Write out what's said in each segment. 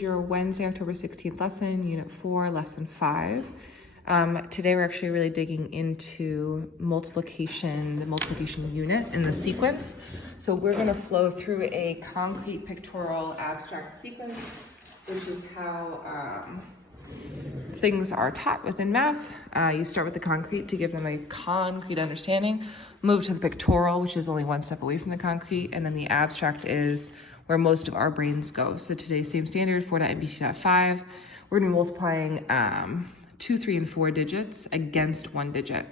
Your Wednesday, October 16th lesson, Unit 4, Lesson 5. Today we're actually really digging into multiplication, the multiplication unit in the sequence. So we're going to flow through a concrete, pictorial, abstract sequence, which is how things are taught within math. You start with the concrete to give them a concrete understanding, move to the pictorial, which is only one step away from the concrete, and then the abstract is where most of our brains go. So today's same standard, 4.NBT.5. We're gonna be multiplying 2, 3, and 4 digits against 1 digit.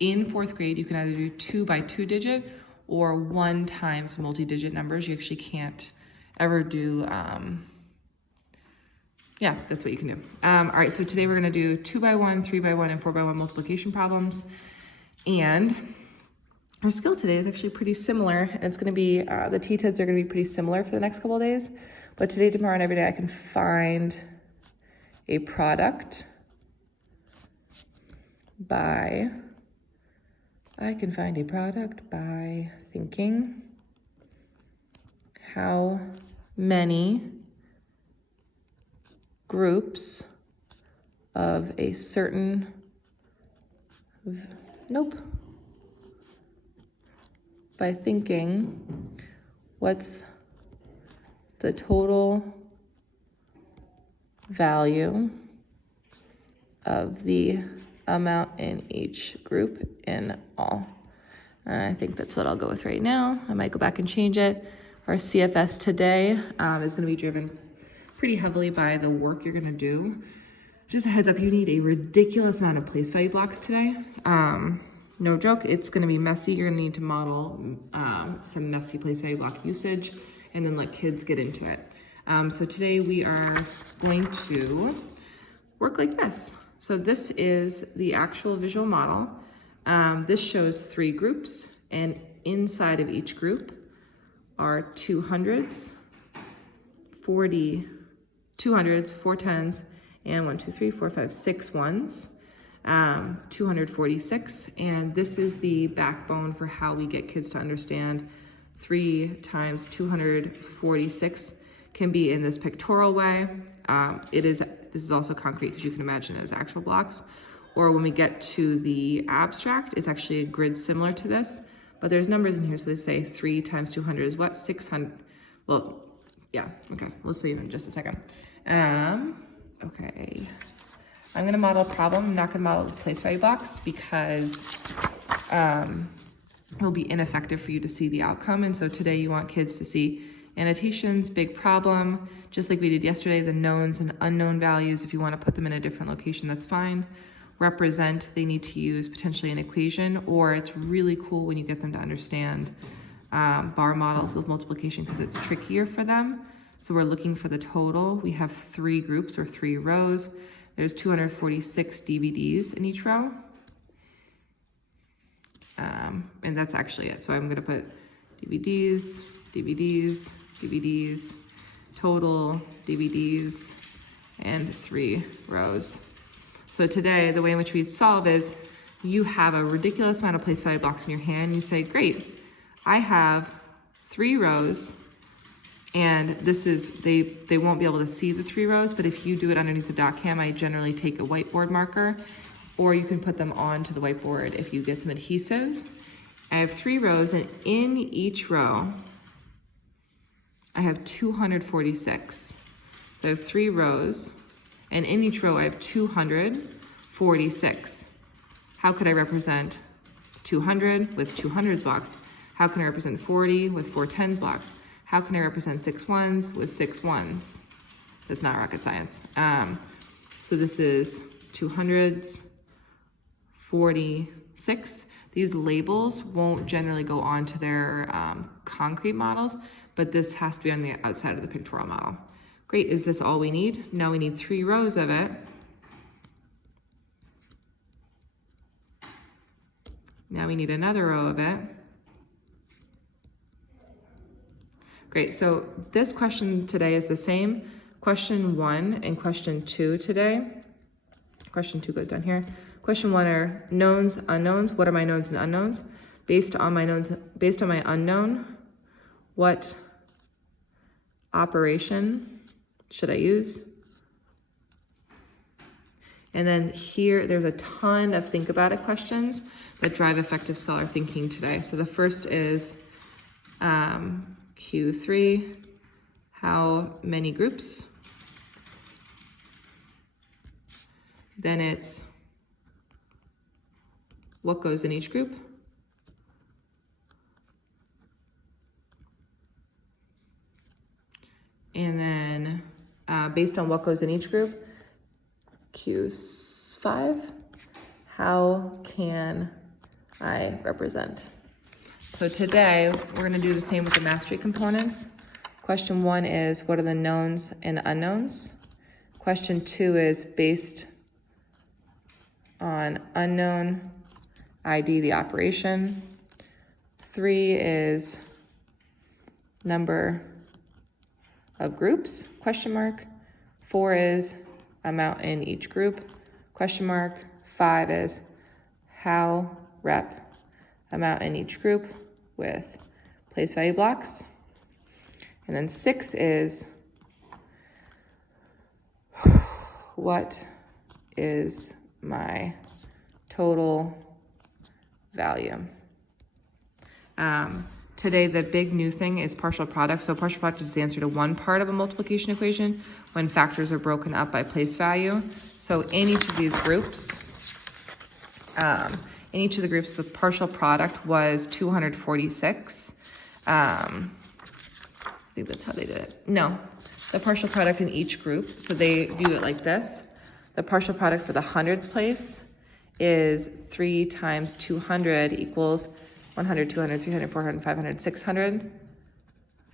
In fourth grade, you can either do 2 by 2 digit or 1 times multi-digit numbers. You actually can't ever do, yeah, that's what you can do. All right, so today we're gonna do 2 by 1, 3 by 1, and 4 by 1 multiplication problems. And our skill today is actually pretty similar, and it's going to be, the T-TEDs are going to be pretty similar for the next couple of days, but today, tomorrow, and every day I can find a product by thinking how many groups of a certain, by thinking what's the total value of the amount in each group in all. I think that's what I'll go with right now. I might go back and change it. Our CFS today is going to be driven pretty heavily by the work you're going to do. Just a heads up, you need a ridiculous amount of place value blocks today. No joke, it's gonna be messy. You're gonna need to model some messy place value block usage and then let kids get into it. So today we are going to work like this. So this is the actual visual model. This shows 3 groups, and inside of each group are 200s, 4 tens, and 1, 2, 3, 4, 5, 6 ones. 246, and this is the backbone for how we get kids to understand 3 times 246 can be in this pictorial way. This is also concrete because you can imagine it as actual blocks. Or when we get to the abstract, it's actually a grid similar to this, but there's numbers in here. So they say 3 times 200 is what? 600. Well, yeah, okay, we'll see in just a second. Okay. I'm gonna model a problem. I'm not gonna model the place value blocks because it'll be ineffective for you to see the outcome. And so today you want kids to see annotations, big problem, just like we did yesterday, the knowns and unknown values. If you wanna put them in a different location, that's fine. Represent, they need to use potentially an equation, or it's really cool when you get them to understand bar models with multiplication because it's trickier for them. So we're looking for the total. We have 3 groups or 3 rows. There's 246 DVDs in each row. And that's actually it. So I'm gonna put DVDs, DVDs, DVDs, total DVDs, and 3 rows. So today, the way in which we'd solve is you have a ridiculous amount of place value blocks in your hand. You say, great, I have 3 rows, and this is, they won't be able to see the 3 rows, but if you do it underneath the DotCam, I generally take a whiteboard marker, or you can put them onto the whiteboard if you get some adhesive. I have 3 rows, and in each row, I have 246. So I have 3 rows, and in each row I have 246. How could I represent 200 with 200s blocks? How can I represent 40 with 4 tens blocks? How can I represent 6 ones with 6 ones? That's not rocket science. So this is 200s, 46. These labels won't generally go onto their concrete models, but this has to be on the outside of the pictorial model. Great, is this all we need? No, we need 3 rows of it. Now we need another row of it. Great, so this question today is the same. Question 1 and question 2 today. Question 2 goes down here. Question 1 are knowns, unknowns. What are my knowns and unknowns? Based on my unknown, what operation should I use? And then here, there's a ton of think about it questions that drive effective scholar thinking today. So the first is Q3, how many groups? Then it's what goes in each group? And then based on what goes in each group, Q5, how can I represent? So today, we're gonna do the same with the mastery components. Question 1 is, what are the knowns and unknowns? Question 2 is based on unknown, ID the operation. 3 is number of groups, question mark. 4 is amount in each group, question mark. 5 is how rep amount in each group with place value blocks. And then 6 is what is my total value? Today, the big new thing is partial product. So partial product is the answer to one part of a multiplication equation when factors are broken up by place value. So in each of these groups, in each of the groups, the partial product was 246. I think that's how they did it. No, the partial product in each group. So they view it like this. The partial product for the hundreds place is 3 times 200 equals 100, 200, 300, 400, 500, 600.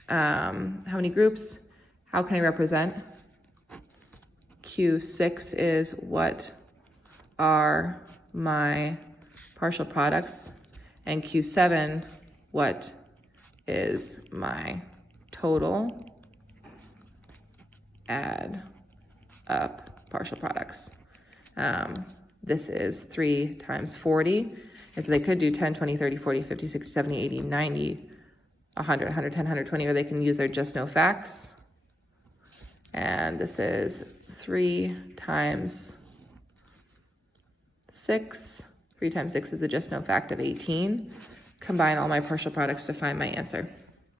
How many groups? How can I represent? Q6 is what are my partial products? And Q7, what is my total add up partial products? This is 3 times 40. And so they could do 10, 20, 30, 40, 50, 60, 70, 80, 90, 100, 110, 120, or they can use their just no facts. And this is 3 times 6. 3 times 6 is a just no fact of 18. Combine all my partial products to find my answer.